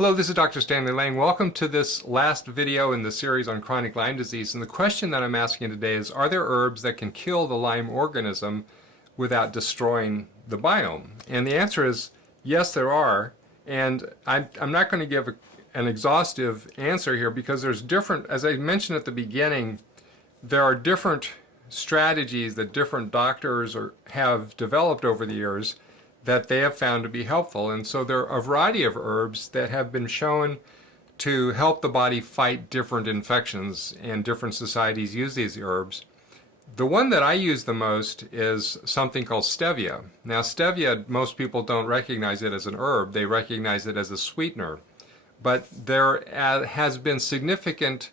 Hello, this is Dr. Stanley Lang. Welcome to this last video in the series on chronic Lyme disease. And the question that I'm asking today is, are there herbs that can kill the Lyme organism without destroying the biome? And the answer is yes, there are. And I'm not going to give an exhaustive answer here because there's different, as I mentioned at the beginning, there are different strategies that different doctors have developed over the years that they have found to be helpful. And so there are a variety of herbs that have been shown to help the body fight different infections, and different societies use these herbs. The one that I use the most is something called stevia. Now stevia, most people don't recognize it as an herb, they recognize it as a sweetener. But there has been significant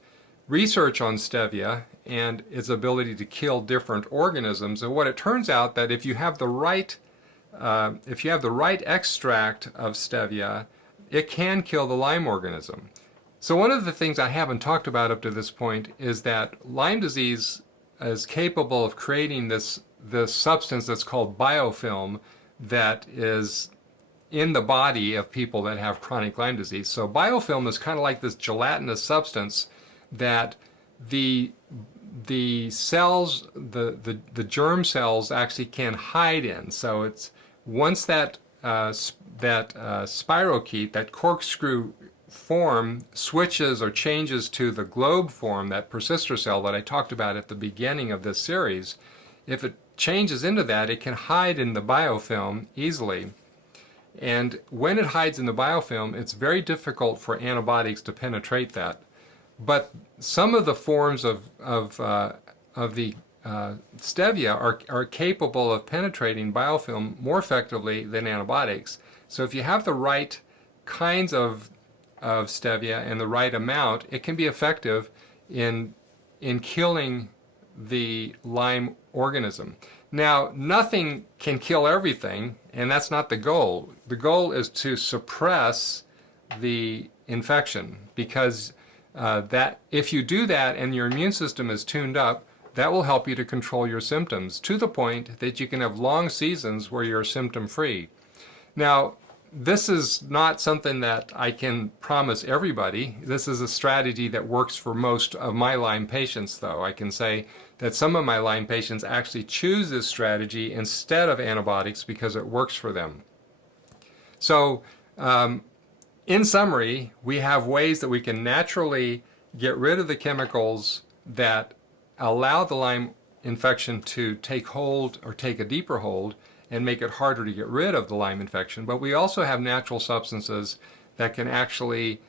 research on stevia and its ability to kill different organisms. And what it turns out that if you have the right extract of stevia, it can kill the Lyme organism. So one of the things I haven't talked about up to this point is that Lyme disease is capable of creating this substance that's called biofilm that is in the body of people that have chronic Lyme disease. So biofilm is kind of like this gelatinous substance that the cells, the germ cells actually can hide in. So it's once that spirochete, that corkscrew form, switches or changes to the globe form, that persister cell that I talked about at the beginning of this series, if it changes into that, it can hide in the biofilm easily. And when it hides in the biofilm, it's very difficult for antibiotics to penetrate that. But some of the forms of the stevia are capable of penetrating biofilm more effectively than antibiotics. So if you have the right kinds of stevia and the right amount, it can be effective in killing the Lyme organism. Now, nothing can kill everything, and that's not the goal. The goal is to suppress the infection, because that if you do that and your immune system is tuned up, that will help you to control your symptoms to the point that you can have long seasons where you're symptom-free. Now, this is not something that I can promise everybody. This is a strategy that works for most of my Lyme patients, though. I can say that some of my Lyme patients actually choose this strategy instead of antibiotics because it works for them. So, in summary, we have ways that we can naturally get rid of the chemicals that allow the Lyme infection to take hold or take a deeper hold and make it harder to get rid of the Lyme infection. But we also have natural substances that can actually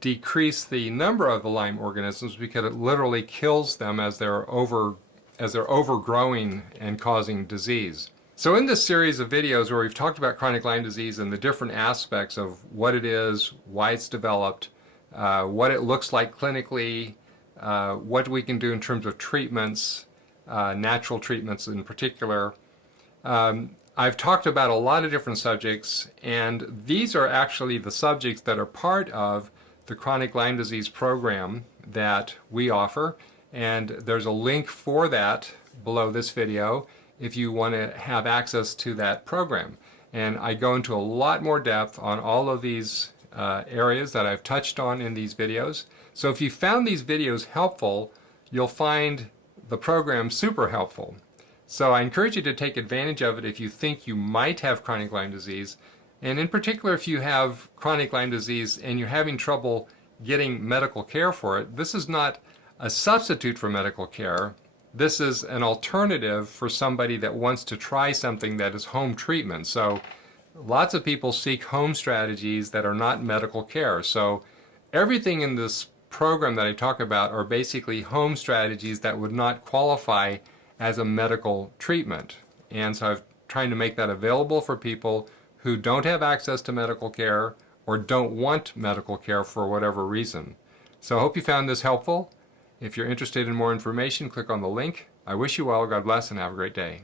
decrease the number of the Lyme organisms, because it literally kills them as they're overgrowing and causing disease. So in this series of videos where we've talked about chronic Lyme disease and the different aspects of what it is, why it's developed, what it looks like clinically, what we can do in terms of treatments, natural treatments in particular. I've talked about a lot of different subjects, and these are actually the subjects that are part of the chronic Lyme disease program that we offer, and there's a link for that below this video if you want to have access to that program. And I go into a lot more depth on all of these areas that I've touched on in these videos. So if you found these videos helpful, you'll find the program super helpful. So I encourage you to take advantage of it if you think you might have chronic Lyme disease. And in particular, if you have chronic Lyme disease and you're having trouble getting medical care for it, this is not a substitute for medical care. This is an alternative for somebody that wants to try something that is home treatment. So lots of people seek home strategies that are not medical care. So everything in this program that I talk about are basically home strategies that would not qualify as a medical treatment. And so I'm trying to make that available for people who don't have access to medical care or don't want medical care for whatever reason. So I hope you found this helpful. If you're interested in more information, click on the link. I wish you well, God bless, and have a great day.